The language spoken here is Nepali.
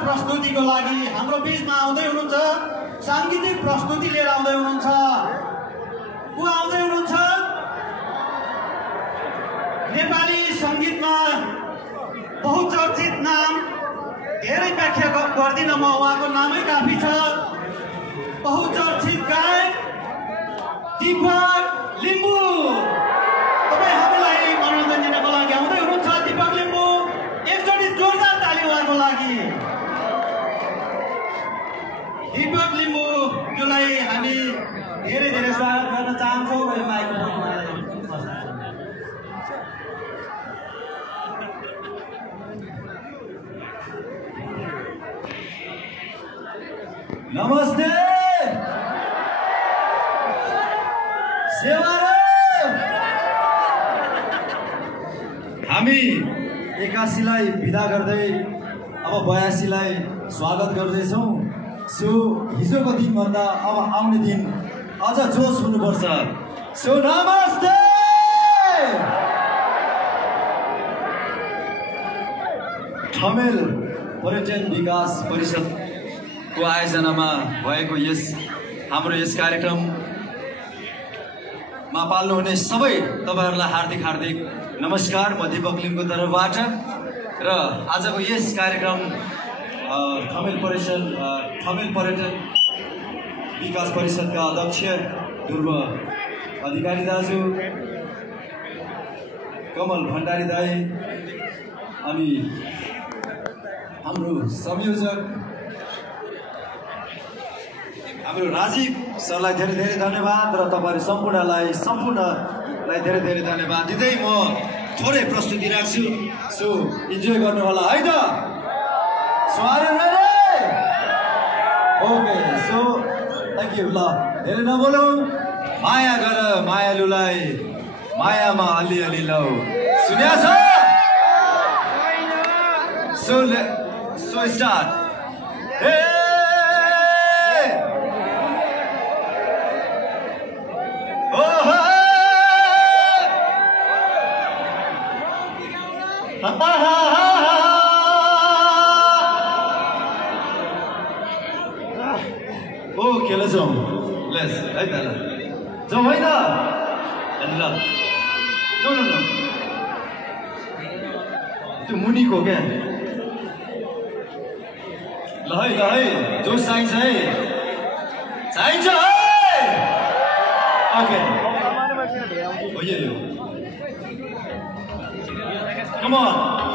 प्रस्तुतिको लागि हाम्रो बीचमा आउँदै हुनुहुन्छ सांगीतिक प्रस्तुति लिएर आउँदै हुनुहुन्छ को आउँदै हुनुहुन्छ नेपाली संगीतमा बहुचर्चित नाम धेरै व्याख्या गर्दिन म उहाँको नामै काफी छ बहुचर्चित गायक दीपक लिम्बू तपाई हामीलाई मनोरञ्जन दिनको लागि आउँदै हुनुहुन्छ दीपक लिम्बू एकचोटि जोरदार ताली उहाँको लागि दीपक लिम्बू जोलाई हामी धेरै धेरै स्वागत गर्न चाहन्छौँ र माइक्रोफोनमा नमस्ते हामी 81लाई बिदा गर्दै अब 82लाई स्वागत गर्दैछौँ सो हिजोको दिनभन्दा अब आउने दिन अझ जोस हुनुपर्छ सो नमस्ते ठमेल पर्यटन विकास परिषदको आयोजनामा भएको हाम्रो यस कार्यक्रममा पाल्नुहुने सबै तपाईहरुलाई हार्दिक हार्दिक नमस्कार म दीपक लिम्बूको तर्फबाट र आजको यस कार्यक्रम ठमेल पर्यटन विकास परिषदका अध्यक्ष ध्रुव अधिकारी दाजु कमल भण्डारी दाई अनि हाम्रो संयोजक हाम्रो राजीव सरलाई धेरै धेरै धन्यवाद र तपाईहरु सम्पूर्णलाई धेरै धेरै धन्यवाद दिँदै म थोरै प्रस्तुति राख्छु सो इन्जोय गर्नु होला है त ओके सो थ्याङ्क यू ल धेरै नबोलौ माया गर मायालुलाई मायामा अलिअलि लौ सुन्या छ सो स्टार्ट खेल जाउँ लेस है त ल जाउँ है त ल त्यो मुनिको क्या ल है जोस चाहिन्छ है ओके हो यो कम अन